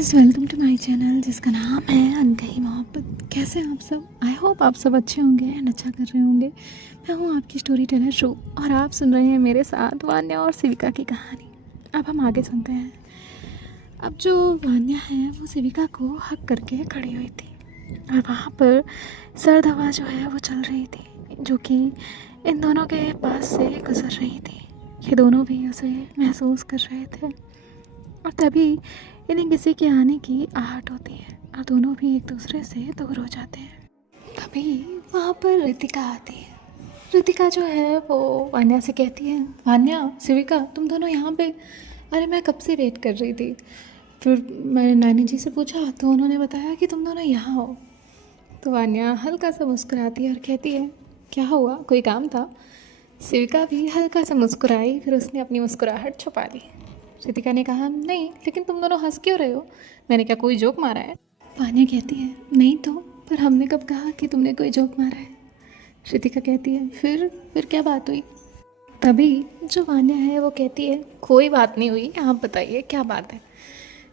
Guys, welcome to my channel जिसका नाम है अनकही मोहब्बत। कैसे हैं आप सब? आई होप आप सब अच्छे होंगे एंड अच्छा कर रहे होंगे। मैं हूँ आपकी स्टोरी टेलर शो और आप सुन रहे हैं मेरे साथ वान्या और सिविका की कहानी। अब हम आगे सुनते हैं। अब जो वान्या है वो सिविका को हक करके खड़ी हुई थी और वहाँ पर सर्द हवा जो है वो चल रही थी, जो कि इन दोनों के पास से गुजर रही थी। ये दोनों भी उसे महसूस कर रहे थे और तभी इन्हें किसी के आने की आहट होती है और दोनों भी एक दूसरे से दूर हो जाते हैं। तभी वहाँ पर रितिका आती है। रितिका जो है वो वान्या से कहती है, वान्या, सिविका, तुम दोनों यहाँ पे? अरे मैं कब से वेट कर रही थी। फिर मैंने नानी जी से पूछा तो उन्होंने बताया कि तुम दोनों यहाँ हो। तो वान्या हल्का सा मुस्कुराती है और कहती है, क्या हुआ, कोई काम था? सिविका भी हल्का सा मुस्कुराई, फिर उसने अपनी मुस्कुराहट छुपा ली। रितिका ने कहा, नहीं, लेकिन तुम दोनों हंस क्यों रहे हो? मैंने क्या कोई जोक मारा है? वान्या कहती है, नहीं तो, पर हमने कब कहा कि तुमने कोई जोक मारा है? रितिका कहती है, फिर क्या बात हुई? तभी जो वान्या है वो कहती है, कोई बात नहीं हुई, आप बताइए क्या बात है?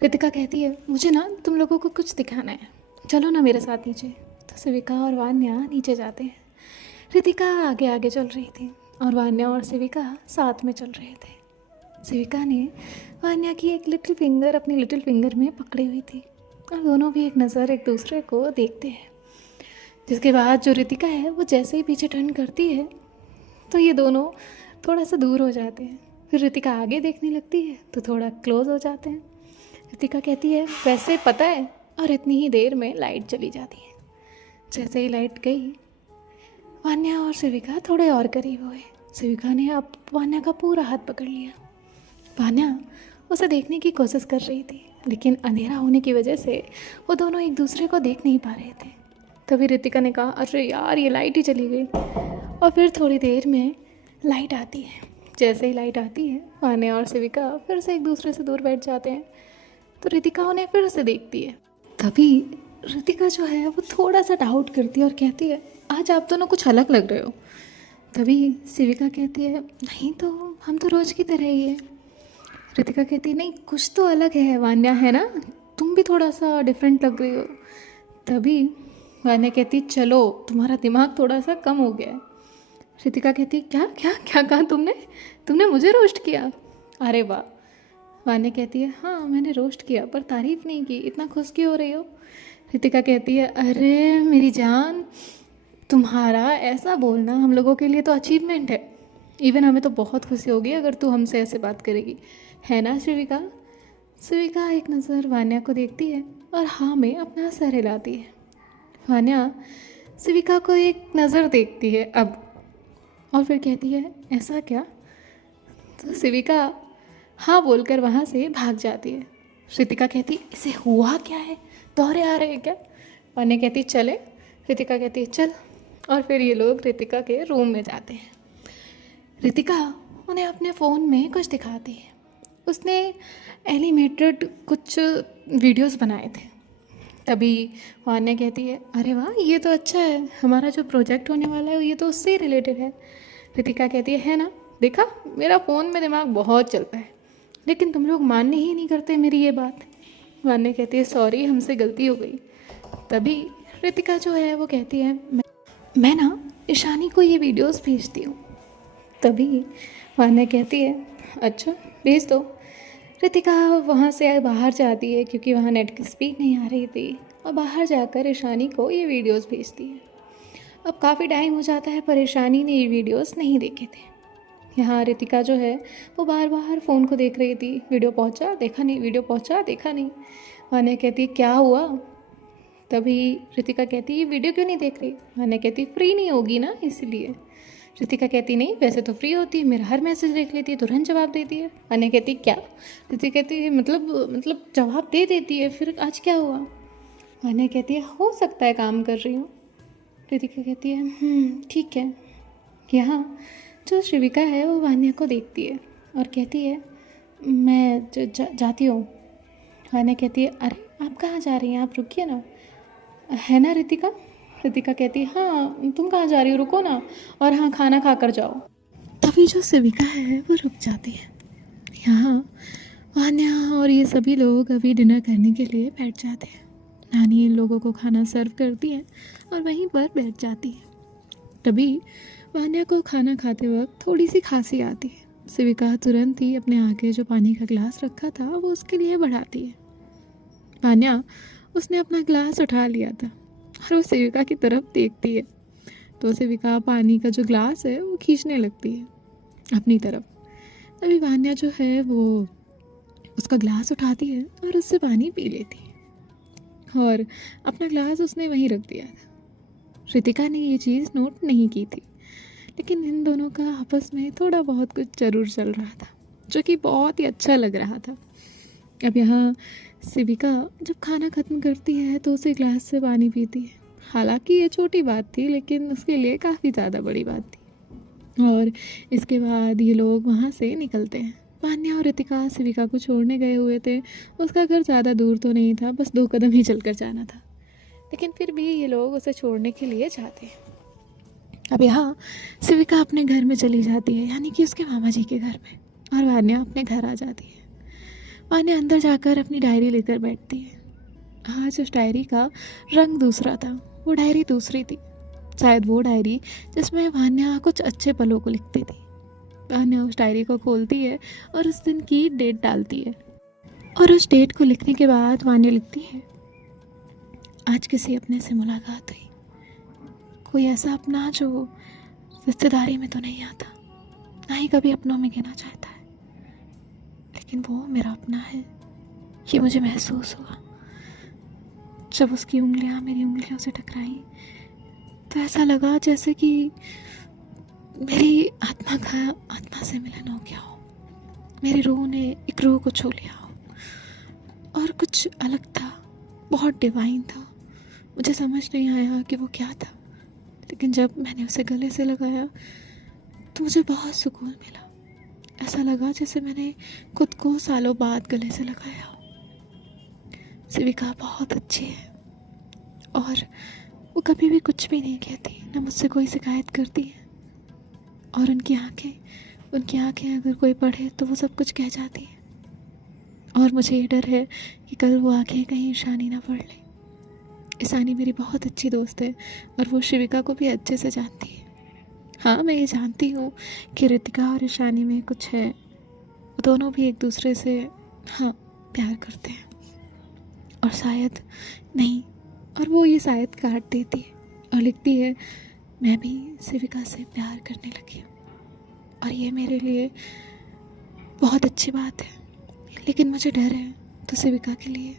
रितिका कहती है, मुझे ना तुम लोगों को कुछ दिखाना है, चलो ना मेरे साथ नीचे। तो सिविका और वान्या नीचे जाते हैं। रितिका आगे आगे चल रही थी और वान्या और सिविका साथ में चल रहे थे। सिविका ने वान्या की एक लिटिल फिंगर अपनी लिटिल फिंगर में पकड़ी हुई थी और दोनों भी एक नज़र एक दूसरे को देखते हैं। जिसके बाद जो रितिका है वो जैसे ही पीछे टर्न करती है तो ये दोनों थोड़ा सा दूर हो जाते हैं। फिर रितिका आगे देखने लगती है तो थोड़ा क्लोज हो जाते हैं। रितिका कहती है, वैसे पता है, और इतनी ही देर में लाइट चली जाती है। जैसे ही लाइट गई, वान्या और सिविका थोड़े और करीब हुए। सिविका ने अब वान्या का पूरा हाथ पकड़ लिया। वान्या उसे देखने की कोशिश कर रही थी, लेकिन अंधेरा होने की वजह से वो दोनों एक दूसरे को देख नहीं पा रहे थे। तभी रितिका ने कहा, अरे यार, ये लाइट ही चली गई। और फिर थोड़ी देर में लाइट आती है। जैसे ही लाइट आती है, वान्या और सिविका फिर से एक दूसरे से दूर बैठ जाते हैं। तो रितिका उन्हें फिर से देखती है। तभी रितिका जो है वो थोड़ा सा डाउट करती है और कहती है, आज आप दोनों कुछ अलग लग रहे हो। तभी सिविका कहती है, नहीं तो, हम तो रोज़ की तरह ही है। रितिका कहती है, नहीं, कुछ तो अलग है वान्या, है ना? तुम भी थोड़ा सा डिफरेंट लग रही हो। तभी वान्या कहती, चलो, तुम्हारा दिमाग थोड़ा सा कम हो गया है। रितिका कहती, क्या क्या क्या कहा तुमने? तुमने मुझे रोस्ट किया? अरे वाह। वान्या कहती है, हाँ, मैंने रोस्ट किया, पर तारीफ नहीं की। इतना खुश क्यों हो रही हो? रितिका कहती है, अरे मेरी जान, तुम्हारा ऐसा बोलना हम लोगों के लिए तो अचीवमेंट है। इवन हमें तो बहुत खुशी होगी अगर तू हमसे ऐसे बात करेगी, है ना सिविका? सिविका एक नज़र वान्या को देखती है और हाँ में अपना सर हिलाती है। वान्या सिविका को एक नज़र देखती है अब और फिर कहती है, ऐसा क्या? तो सिविका हाँ बोलकर वहाँ से भाग जाती है। रितिका कहती, इसे हुआ क्या है? दौरे आ रहे हैं क्या? वान्या कहती, चले। रितिका कहती है, चल। और फिर ये लोग रितिका के रूम में जाते हैं। रितिका उन्हें अपने फ़ोन में कुछ दिखाती है। उसने एनिमेटेड कुछ वीडियोस बनाए थे। तभी वान्या कहती है, अरे वाह, ये तो अच्छा है, हमारा जो प्रोजेक्ट होने वाला है ये तो उससे ही रिलेटेड है। रितिका कहती है ना, देखा, मेरा फ़ोन में दिमाग बहुत चलता है, लेकिन तुम लोग मानने ही नहीं करते मेरी ये बात। वान्या कहती है, सॉरी, हमसे गलती हो गई। तभी रितिका जो है वो कहती है, मैं ना ईशानी को ये वीडियोस भेजती हूँ। तभी वान्या कहती है, अच्छा, भेज दो। रितिका वहाँ से बाहर जाती है क्योंकि वहाँ नेट की स्पीड नहीं आ रही थी और बाहर जाकर ईशानी को ये वीडियोस भेजती है। अब काफ़ी टाइम हो जाता है पर ईशानी ने ये वीडियोस नहीं देखे थे। यहाँ रितिका जो है वो बार बार फ़ोन को देख रही थी, वीडियो पहुँचा देखा नहीं, वीडियो पहुँचा देखा नहीं। वान्या कहती है, क्या हुआ? तभी रितिका कहती है, ये वीडियो क्यों नहीं देख रही? वान्या कहती, फ्री नहीं होगी ना, इसलिए। रितिका कहती, नहीं, वैसे तो फ्री होती है, मेरा हर मैसेज देख लेती है, तुरंत जवाब देती है। वान्या कहती, क्या? रितिका कहती है, मतलब जवाब दे देती है, फिर आज क्या हुआ? वान्या कहती है, हो सकता है काम कर रही हूँ। रितिका कहती है, ठीक है। यहाँ जो शिविका है वो वान्या को देखती है और कहती है, मैं जाती हूँ। वान्या कहती है, अरे आप कहाँ जा रही हैं? आप रुकिए ना, है ना रितिका? रितिका कहती है, हाँ, तुम कहाँ जा रही हो? रुको ना, और हाँ, खाना खा कर जाओ। तभी जो सिविका है वो रुक जाती है। यहाँ वान्या और ये सभी लोग अभी डिनर करने के लिए बैठ जाते हैं। नानी इन लोगों को खाना सर्व करती है और वहीं पर बैठ जाती है। तभी वान्या को खाना खाते वक्त थोड़ी सी खांसी आती है। सिविका तुरंत ही अपने आगे जो पानी का ग्लास रखा था वो उसके लिए बढ़ाती है। वान्या उसने अपना ग्लास उठा लिया था और वो सिविका की तरफ देखती है तो सिविका पानी का जो ग्लास है वो खींचने लगती है अपनी तरफ। तभी वान्या जो है वो उसका ग्लास उठाती है और उससे पानी पी लेती है और अपना ग्लास उसने वहीं रख दिया था। रितिका ने ये चीज़ नोट नहीं की थी, लेकिन इन दोनों का आपस में थोड़ा बहुत कुछ ज़रूर चल रहा था जो कि बहुत ही अच्छा लग रहा था। अब यहाँ सिविका जब खाना ख़त्म करती है तो उसे ग्लास से पानी पीती है। हालांकि ये छोटी बात थी लेकिन उसके लिए काफ़ी ज़्यादा बड़ी बात थी। और इसके बाद ये लोग वहाँ से निकलते हैं। वान्या और रितिका सिविका को छोड़ने गए हुए थे। उसका घर ज़्यादा दूर तो नहीं था, बस 2 कदम ही चलकर जाना था, लेकिन फिर भी ये लोग उसे छोड़ने के लिए जाते हैं। अब यहाँ सिविका अपने घर में चली जाती है, यानी कि उसके मामा जी के घर में, और वान्या अपने घर आ जाती है। वान्या अंदर जाकर अपनी डायरी लेकर बैठती है। आज उस डायरी का रंग दूसरा था, वो डायरी दूसरी थी। शायद वो डायरी जिसमें वान्या कुछ अच्छे पलों को लिखती थी। वान्या उस डायरी को खोलती है और उस दिन की डेट डालती है, और उस डेट को लिखने के बाद वान्या लिखती है, आज किसी अपने से मुलाकात हुई। कोई ऐसा अपना जो रिश्तेदारी में तो नहीं आता, ना ही कभी अपनों में गिना चाहता है, लेकिन वो मेरा अपना है, ये मुझे महसूस हुआ। जब उसकी उंगलियां मेरी उंगलियों से टकराई तो ऐसा लगा जैसे कि मेरी आत्मा से मिलन हो गया हो, मेरी रूह ने एक रूह को छू लिया हो। और कुछ अलग था, बहुत डिवाइन था। मुझे समझ नहीं आया कि वो क्या था, लेकिन जब मैंने उसे गले से लगाया तो मुझे बहुत सुकून मिला। ऐसा लगा जैसे मैंने खुद को सालों बाद गले से लगाया हो। सिविका बहुत अच्छी है और वो कभी भी कुछ भी नहीं कहती, ना मुझसे कोई शिकायत करती है। और उनकी आंखें अगर कोई पढ़े तो वो सब कुछ कह जाती है। और मुझे ये डर है कि कल वो आंखें कहीं ईशानी ना पढ़ ले। ईशानी मेरी बहुत अच्छी दोस्त है और वो शिविका को भी अच्छे से जानती है। हाँ, मैं ये जानती हूँ कि रितिका और ईशानी में कुछ है। वो दोनों भी एक दूसरे से प्यार करते हैं, और शायद नहीं, और वो ये शायद काट देती है और लिखती है, मैं भी सिविका से प्यार करने लगी हूँ, और ये मेरे लिए बहुत अच्छी बात है। लेकिन मुझे डर है तो सिविका के लिए,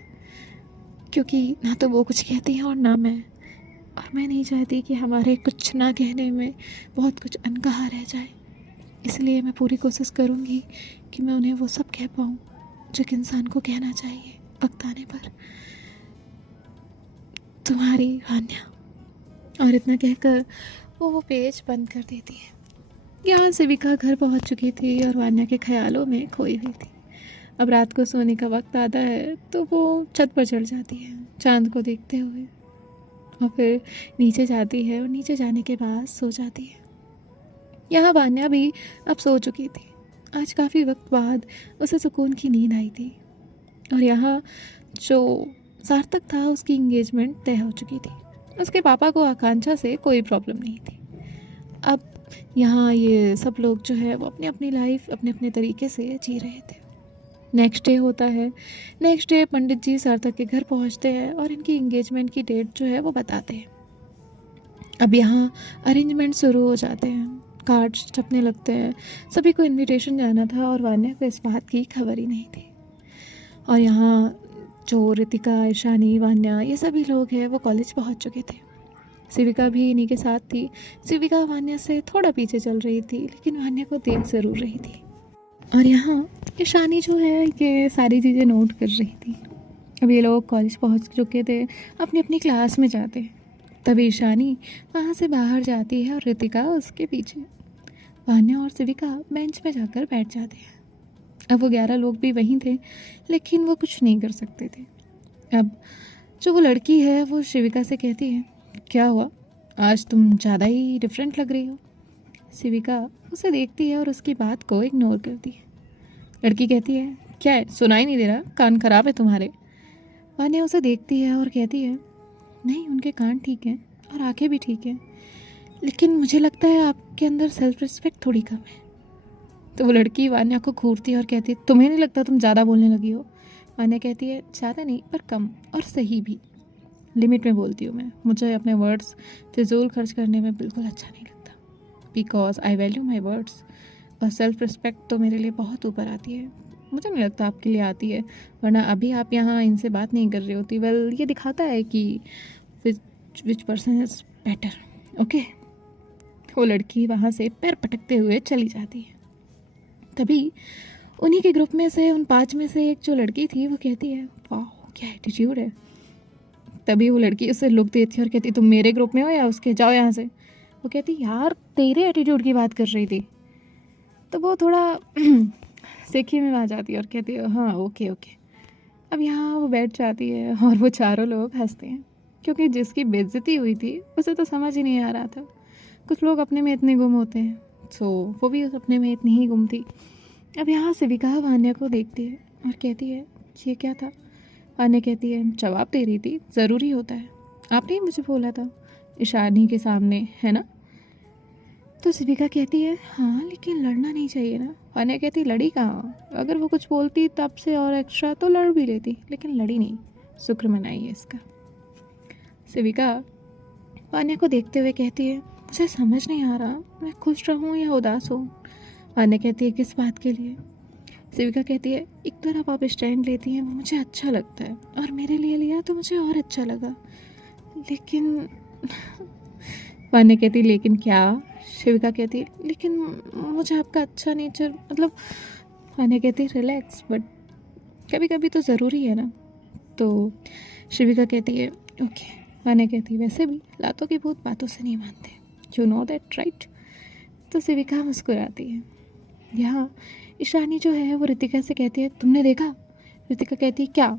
क्योंकि ना तो वो कुछ कहती है और ना मैं, और मैं नहीं चाहती कि हमारे कुछ ना कहने में बहुत कुछ अनकहा रह जाए। इसलिए मैं पूरी कोशिश करूँगी कि मैं उन्हें वो सब कह पाऊँ जो कि इंसान को कहना चाहिए वक्त आने पर। तुम्हारी वान्या। और इतना कहकर वो पेज बंद कर देती है। यहाँ सिविका घर पहुँच चुकी थी और वान्या के ख्यालों में खोई हुई थी। अब रात को सोने का वक्त आता है तो वो छत पर चढ़ जाती है चांद को देखते हुए, और फिर नीचे जाती है और नीचे जाने के बाद सो जाती है। यहाँ वान्या भी अब सो चुकी थी। आज काफ़ी वक्त बाद उसे सुकून की नींद आई थी, और यहाँ जो सार्थक था उसकी इंगेजमेंट तय हो चुकी थी। उसके पापा को आकांक्षा से कोई प्रॉब्लम नहीं थी। अब यहाँ ये सब लोग जो है वो अपनी अपनी लाइफ अपने अपने तरीके से जी रहे थे। नेक्स्ट डे होता है। नेक्स्ट डे पंडित जी सार्थक के घर पहुँचते हैं और इनकी इंगेजमेंट की डेट जो है वो बताते हैं। अब यहाँ अरेंजमेंट शुरू हो जाते हैं, कार्ड्स छपने लगते हैं। सभी को इनविटेशन जाना था और वान्या को इस बात की खबर ही नहीं थी। और यहाँ जो रितिका, ईशानी, वान्या ये सभी लोग हैं वो कॉलेज पहुँच चुके थे। सिविका भी इन्हीं के साथ थी। सिविका वान्या से थोड़ा पीछे चल रही थी, लेकिन वान्या को देख ज़रूर रही थी। और यहाँ ईशानी जो है ये सारी चीज़ें नोट कर रही थी। अब ये लोग कॉलेज पहुँच चुके थे, अपनी अपनी क्लास में जाते हैं। तभी ईशानी वहाँ से बाहर जाती है और रितिका उसके पीछे। वान्या और सिविका बेंच पे जाकर बैठ जाते हैं। अब वो 11 लोग भी वहीं थे, लेकिन वो कुछ नहीं कर सकते थे। अब जो वो लड़की है वो शिविका से कहती है, क्या हुआ, आज तुम ज़्यादा ही डिफरेंट लग रही हो। सिविका उसे देखती है और उसकी बात को इग्नोर करती है। लड़की कहती है, क्या है, सुनाई नहीं दे रहा? कान खराब है तुम्हारे? वान्या उसे देखती है और कहती है नहीं, उनके कान ठीक हैं और आंखें भी ठीक हैं, लेकिन मुझे लगता है आपके अंदर सेल्फ रिस्पेक्ट थोड़ी कम है। तो वो लड़की वान्या को घूरती है और कहती है तुम्हें नहीं लगता तुम ज़्यादा बोलने लगी हो? वान्या कहती है ज़्यादा नहीं पर कम, और सही भी। लिमिट में बोलती हूँ मैं, मुझे अपने वर्ड्स फिजूल खर्च करने में बिल्कुल अच्छा नहीं लगता, because I value my words. और सेल्फ रिस्पेक्ट तो मेरे लिए बहुत ऊपर आती है, मुझे नहीं लगता आपके लिए आती है, वरना अभी आप यहाँ इनसे बात नहीं कर रही होती। वेल, ये दिखाता है कि which person is better. Okay. वो लड़की वहाँ से पैर पटकते हुए चली जाती है। तभी उन्हीं के ग्रुप में से, उन 5 में से एक जो लड़की थी, वो कहती है वाह क्या एटीट्यूड है। तभी वो लड़की उसे लुक देती है और कहती तुम मेरे ग्रुप में हो या उसके, जाओ यहाँ से। वो कहती यार तेरे एटीट्यूड की बात कर रही थी। तो वो थोड़ा सेखी में आ जाती है और कहती है हाँ ओके ओके। अब यहाँ वो बैठ जाती है और वो चारों लोग हंसते हैं, क्योंकि जिसकी बेइज्जती हुई थी उसे तो समझ ही नहीं आ रहा था। कुछ लोग अपने में इतने गुम होते हैं, सो वो भी अपने में इतनी ही गुम थी। अब यहाँ सिविका वान्या को देखती है और कहती है ये क्या था? वान्या कहती है जवाब दे रही थी, ज़रूरी होता है, आपने ही मुझे बोला था ईशानी के सामने, है ना? तो सिविका कहती है हाँ लेकिन लड़ना नहीं चाहिए ना। वान्या कहती लड़ी कहाँ, अगर वो कुछ बोलती तब से और एक्स्ट्रा तो लड़ भी लेती, लेकिन लड़ी नहीं, शुक्र मनाइए इसका। सिविका वान्या को देखते हुए कहती है मुझे समझ नहीं आ रहा मैं खुश रहूँ या उदास हूँ। वान्या कहती है किस बात के लिए? सिविका कहती है एक तरफ आप स्टैंड लेती हैं वो मुझे अच्छा लगता है, और मेरे लिए लिया तो मुझे और अच्छा लगा, लेकिन वान्या कहती लेकिन क्या? शिविका कहती लेकिन मुझे आपका अच्छा नेचर, मतलब। वान्या कहती रिलैक्स, बट कभी कभी तो ज़रूरी है ना। तो शिविका कहती है ओके। वान्या कहती वैसे भी लातों के भूत बातों से नहीं मानते, यू नो दैट राइट। तो शिविका मुस्कुराती है। यहाँ ईशानी जो है वो रितिका से कहती है तुमने देखा? रितिका कहती है क्या?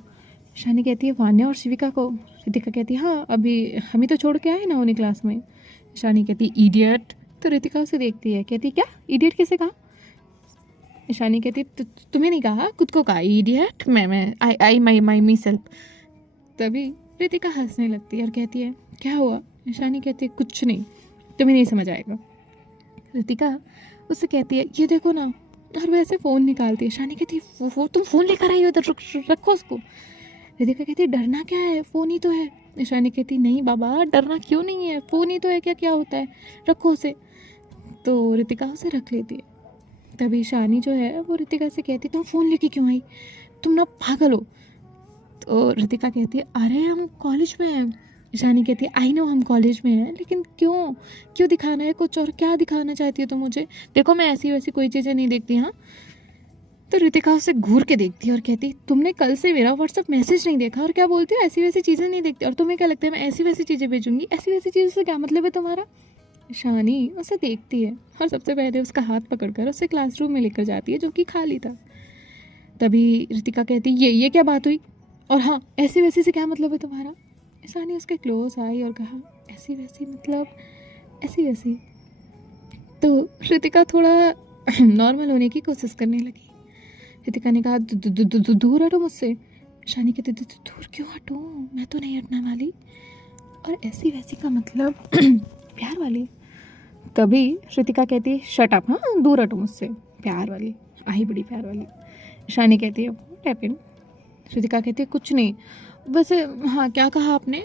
ईशानी कहती है वान्या और शिविका को। रितिका कहती है हाँ अभी हम ही तो छोड़ के आए ना उन्हीं क्लास में। ईशानी कहती है इडियट। तो रितिका उसे देखती है, कहती क्या इडियट किसे कहा? ईशानी कहती तुम्हें नहीं कहा, खुद को कहा इडियट। मैं आई माई मी सेल्फ। तभी रितिका हंसने लगती है और कहती है क्या हुआ? ईशानी कहती है कुछ नहीं, तुम्हें नहीं समझ आएगा। रितिका उससे कहती है ये देखो ना, और वैसे फ़ोन निकालती है। ईशानी कहती है वो तुम फ़ोन लेकर आई हो, उधर रखो उसको। रितिका कहती है डरना क्या है, फ़ोन ही तो है। ईशानी कहती नहीं बाबा डरना क्यों नहीं है, फ़ोन ही तो है, क्या क्या होता है, रखो उसे। तो रितिका उसे रख लेती है। तभी ईशानी जो है वो रितिका से कहती तुम फ़ोन लेके क्यों आई, तुम ना पागल हो। तो रितिका कहती है अरे हम कॉलेज में हैं। ईशानी कहती है आई नो हम कॉलेज में हैं, लेकिन क्यों दिखाना है कुछ, और क्या दिखाना चाहती है तो मुझे देखो, मैं ऐसी वैसी कोई चीज़ें नहीं देखती। हाँ। तो रितिका उसे घूर के देखती है और कहती तुमने कल से मेरा व्हाट्सअप मैसेज नहीं देखा और क्या बोलती हो ऐसी वैसी चीज़ें नहीं देखती, और तुम्हें क्या लगता है मैं ऐसी वैसी चीज़ें भेजूंगी? ऐसी वैसी चीज़ों से क्या मतलब है तुम्हारा? ईशानी उसे देखती है और सबसे पहले उसका हाथ पकड़कर उसे क्लासरूम में लेकर जाती है जो कि खाली था। तभी रितिका कहती ये क्या बात हुई, और हाँ ऐसी वैसी से क्या मतलब है तुम्हारा? ईशानी उसके क्लोज आई और कहा ऐसी वैसी मतलब ऐसी वैसी। तो रितिका थोड़ा नॉर्मल होने की कोशिश करने लगी। रितिका ने कहा दूर हटो मुझसे। ईशानी कहती दूर क्यों हटूँ, मैं तो नहीं हटने वाली, और ऐसी वैसी का मतलब प्यार वाली। तभी रितिका कहती है शट अप, हाँ दूर हटो मुझसे, प्यार वाली आई बड़ी प्यार वाली। ईशानी कहती है व्हाट हैपेंड? रितिका कहती है कुछ नहीं, वैसे हाँ क्या कहा आपने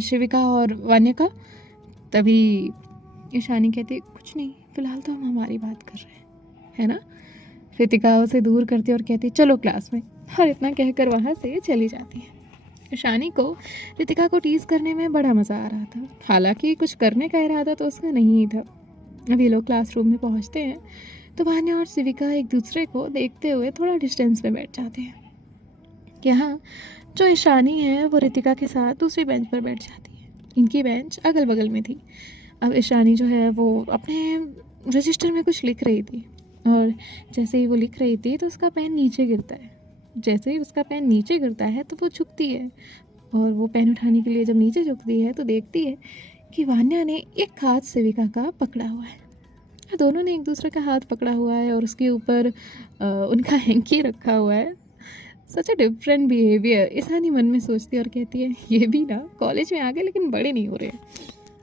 शिविका और वान्या का? तभी ईशानी कहती है कुछ नहीं, फिलहाल तो हम हमारी बात कर रहे हैं, है ना। रितिका उसे दूर करती है और कहती है चलो क्लास में, और इतना कहकर वहाँ से चली जाती है। ईशानी को रितिका को टीज़ करने में बड़ा मज़ा आ रहा था, हालांकि कुछ करने का इरादा तो उसका नहीं था। अब ये लोग क्लासरूम में पहुँचते हैं तो वान्या और शिविका एक दूसरे को देखते हुए थोड़ा डिस्टेंस पे बैठ जाते हैं। यहाँ जो ईशानी है वो रितिका के साथ दूसरी बेंच पर बैठ जाती है, इनकी बेंच अगल बगल में थी। अब ईशानी जो है वो अपने रजिस्टर में कुछ लिख रही थी, और जैसे ही वो लिख रही थी तो उसका पेन नीचे गिरता है। जैसे ही उसका पेन नीचे गिरता है तो वो झुकती है, और वो पेन उठाने के लिए जब नीचे झुकती है तो देखती है कि वान्या ने एक हाथ शिविका का पकड़ा हुआ है। दोनों ने एक दूसरे का हाथ पकड़ा हुआ है और उसके ऊपर उनका हैंकी रखा हुआ है। सच अ डिफरेंट बिहेवियर, ईशानी मन में सोचती है और कहती है ये भी ना कॉलेज में आ गए लेकिन बड़े नहीं हो रहे।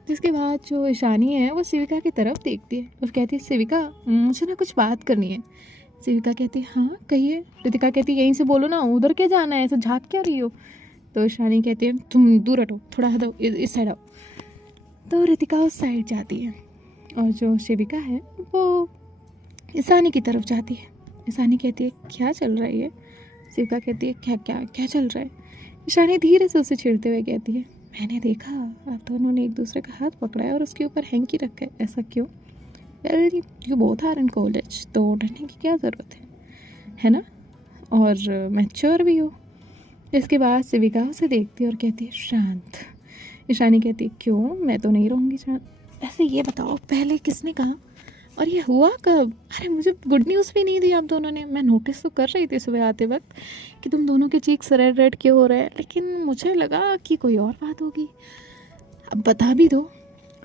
जिसके बाद जो ईशानी है वो शिविका की तरफ देखती है और कहती है शिविका मुझे ना कुछ बात करनी है। शिविका कहती है हाँ कहिए। रितिका कहती है यहीं से बोलो ना, उधर क्या जाना है, ऐसे झाँक क्या रही हो। तो ईशानी कहती है तुम दूर हटो, थोड़ा हटो, इस साइड आओ। तो रितिका उस साइड जाती है और जो शिविका है वो ईशानी की तरफ जाती है। ईशानी कहती है क्या चल रहा है ये। शिविका कहती है क्या क्या क्या चल रहा है। ईशानी धीरे से उसे छेड़ते हुए कहती है मैंने देखा आप दोनों ने एक दूसरे का हाथ पकड़ा है और उसके ऊपर हैंकी रखा है, ऐसा क्यों। Well you both are in college, तो डरने की क्या ज़रूरत है ना, और मैच्योर भी हो। इसके बाद शिविका उसे देखती है और कहती है शांत। ईशानी कहती है क्यों, मैं तो नहीं रहूँगी शांत। ऐसे ये बताओ पहले किसने कहा और ये हुआ कब। अरे मुझे गुड न्यूज़ भी नहीं दी आप दोनों ने। मैं नोटिस तो कर रही थी सुबह आते वक्त कि तुम दोनों के चीक्स रेड रेड क्यों हो रहे हैं, लेकिन मुझे लगा कि कोई और बात होगी। अब बता भी दो।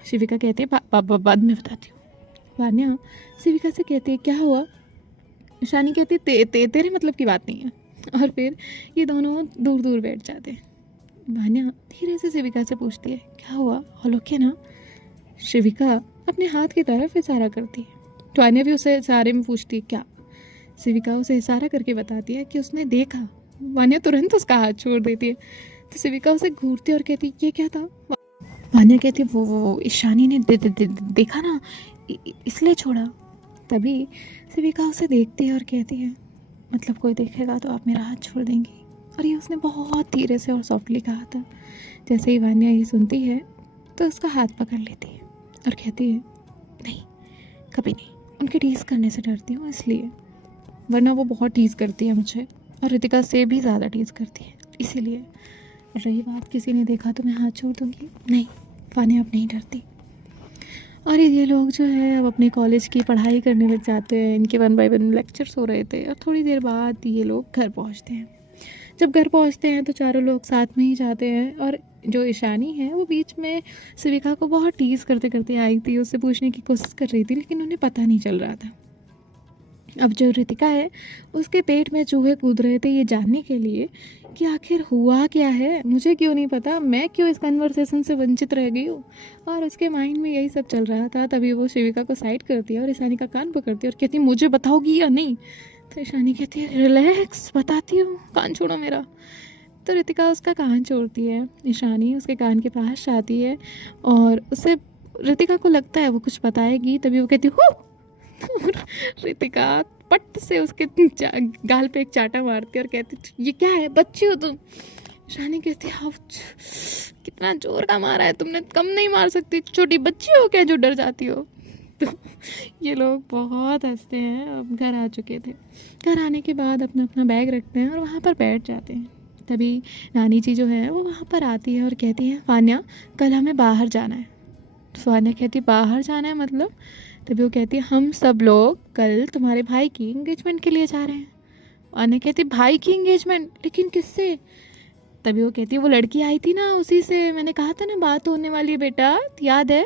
शिविका कहती है बाद में बताती हूँ। वान्या शिविका से कहती है क्या हुआ। ईशानी कहती है तेरे मतलब की बात नहीं है। और फिर ये दोनों दूर दूर बैठ जाते हैं। वान्या धीरे से शिविका से पूछती है क्या हुआ, ऑल ओके ना। शिविका अपने हाथ की तरफ इशारा करती है। तो वान्या भी उसे इशारे में पूछती है क्या। शिविका उसे इशारा करके बताती है कि उसने देखा। वान्या तुरंत उसका हाथ छोड़ देती है। तो शिविका उसे घूरती है और कहती है ये क्या था। वान्या कहती है वो ईशानी ने देखा ना, इसलिए छोड़ा। तभी शिविका उसे देखती है और कहती है मतलब कोई देखेगा तो आप मेरा हाथ छोड़ देंगी। और ये उसने बहुत धीरे से और सॉफ्टली कहा था। जैसे ही वान्या ये सुनती है तो उसका हाथ पकड़ लेती है और कहती है नहीं कभी नहीं, उनके टीज़ करने से डरती हूँ इसलिए, वरना वो बहुत टीज़ करती है मुझे और रितिका से भी ज़्यादा टीज़ करती है इसीलिए। रही बात किसी ने देखा तो मैं हाथ छोड़ दूँगी, नहीं वान्या अब नहीं डरती। और ये लोग जो है अब अपने कॉलेज की पढ़ाई करने लग जाते हैं। इनके 1 बाय 1 लेक्चर्स हो रहे थे और थोड़ी देर बाद ये लोग घर पहुंचते हैं। जब घर पहुंचते हैं तो चारों लोग साथ में ही जाते हैं और जो ईशानी है वो बीच में शिविका को बहुत टीज़ करते करते आई थी, उससे पूछने की कोशिश कर रही थी लेकिन उन्हें पता नहीं चल रहा था। अब जो रितिका है उसके पेट में चूहे कूद रहे थे ये जानने के लिए कि आखिर हुआ क्या है, मुझे क्यों नहीं पता, मैं क्यों इस कन्वर्सेशन से वंचित रह गई हूँ। और उसके माइंड में यही सब चल रहा था। तभी वो शिविका को साइड करती है और ईशानी का कान पकड़ती है और कहती है मुझे बताओगी या नहीं। तो ईशानी कहती है रिलैक्स, बताती हूँ, कान छोड़ो मेरा। तो रितिका उसका कान छोड़ती है। ईशानी उसके कान के पास जाती है और उसे रितिका को लगता है वो कुछ बताएगी। तभी वो कहती है रितिका पट से उसके गाल पे एक चाटा मारती है और कहती ये क्या है, बच्ची हो तुम। ईशानी कहती है कितना जोर का मारा है तुमने, कम नहीं मार सकती, छोटी बच्ची हो क्या जो डर जाती हो। तो ये लोग बहुत हंसते हैं। अब घर आ चुके थे। घर आने के बाद अपना अपना बैग रखते हैं और वहाँ पर बैठ जाते हैं। तभी नानी जी जो है वो वहाँ पर आती है और कहती है वान्या कल हमें बाहर जाना है। तो वान्या कहती है बाहर जाना है मतलब। तभी वो कहती है हम सब लोग कल तुम्हारे भाई की एंगेजमेंट के लिए जा रहे हैं। वान्या कहती है भाई की एंगेजमेंट, लेकिन किससे। तभी वो कहती है वो लड़की आई थी ना, उसी से मैंने कहा था ना बात होने वाली है बेटा, याद है।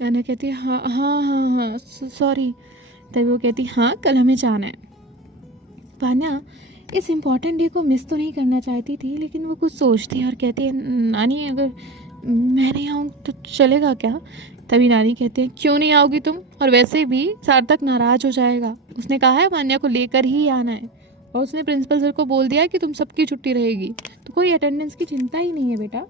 वान्या कहती है हाँ हाँ हाँ हाँ सॉरी। तभी वो कहती है हाँ कल हमें जाना है। वान्या इस इम्पॉर्टेंट डे को मिस तो नहीं करना चाहती थी लेकिन वो कुछ सोचती है और कहती है नानी अगर मैं नहीं आऊँ तो चलेगा क्या। तभी नानी कहती है क्यों नहीं आओगी तुम, और वैसे भी सार्थक नाराज़ हो जाएगा, उसने कहा है वान्या को लेकर ही आना है और उसने प्रिंसिपल सर को बोल दिया है कि तुम सबकी छुट्टी रहेगी, तो कोई अटेंडेंस की चिंता ही नहीं है बेटा।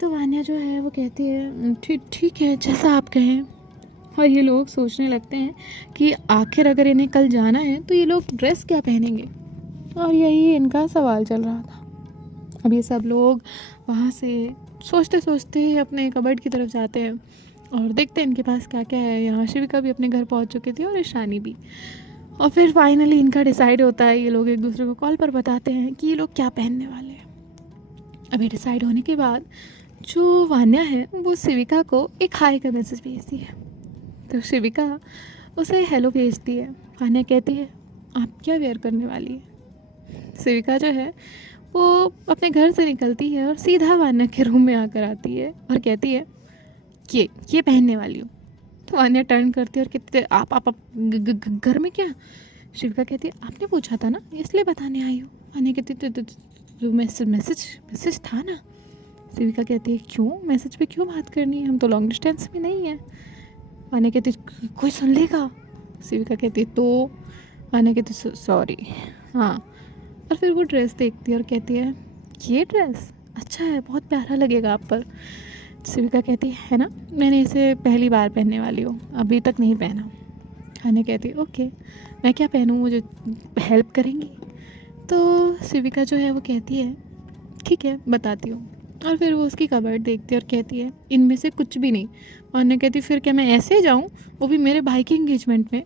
तो वान्या जो है वो कहती है ठीक है जैसा आप कहें। और ये लोग सोचने लगते हैं कि आखिर अगर इन्हें कल जाना है तो ये लोग ड्रेस क्या पहनेंगे, और यही इनका सवाल चल रहा था। अब ये सब लोग वहाँ से सोचते सोचते अपने कबर्ड की तरफ जाते हैं और देखते हैं इनके पास क्या क्या है। यहाँ शिविका भी अपने घर पहुँच चुकी थी और ईशानी भी। और फिर फाइनली इनका डिसाइड होता है, ये लोग एक दूसरे को कॉल पर बताते हैं कि ये लोग क्या पहनने वाले हैं। अभी डिसाइड होने के बाद जो वान्या है वो शिविका को एक हाई का मैसेज भेजती है। तो शिविका उसे हेलो भेजती है। वान्या कहती है आप क्या वेयर करने वाली है। शिविका जो है वो अपने घर से निकलती है और सीधा वान्या के रूम में आकर आती है और कहती है ये पहनने वाली हूँ। तो वान्या टर्न करती है और कहती है आप घर में क्या? शिविका कहती है आपने पूछा था ना, इसलिए बताने आई हूँ। वान्या कहती है तो मैसेज था ना। शिविका कहती है क्यों, मैसेज पे क्यों बात करनी है, हम तो लॉन्ग डिस्टेंस में नहीं है। वान्या कहती है कोई सुन लेगा। शिविका कहती है तो। वान्या कहती है सॉरी। हाँ, और फिर वो ड्रेस देखती है और कहती है ये ड्रेस अच्छा है, बहुत प्यारा लगेगा आप पर। शिविका कहती है ना, मैंने इसे पहली बार पहनने वाली हूँ, अभी तक नहीं पहना। वान्या कहती है ओके, मैं क्या पहनूँ, मुझे हेल्प करेंगी? तो शिविका जो है वो कहती है ठीक है बताती हूँ। और फिर वो उसकी कबर्ड देखती है और कहती है इनमें से कुछ भी नहीं। वान्या कहती है फिर क्या मैं ऐसे जाऊँ, वो भी मेरे भाई के एंगेजमेंट में?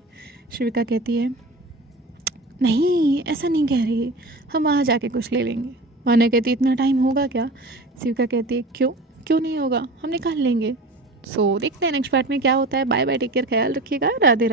शिविका कहती है नहीं ऐसा नहीं कह रही, हम वहाँ जाके कुछ ले लेंगे। वान्या कहती है इतना टाइम होगा क्या? शिविका कहती है क्यों नहीं होगा, हम निकाल लेंगे। सो देखते हैं नेक्स्ट पार्ट में क्या होता है। बाय बाय, टेक केयर, ख्याल रखिएगा, राधे राधे।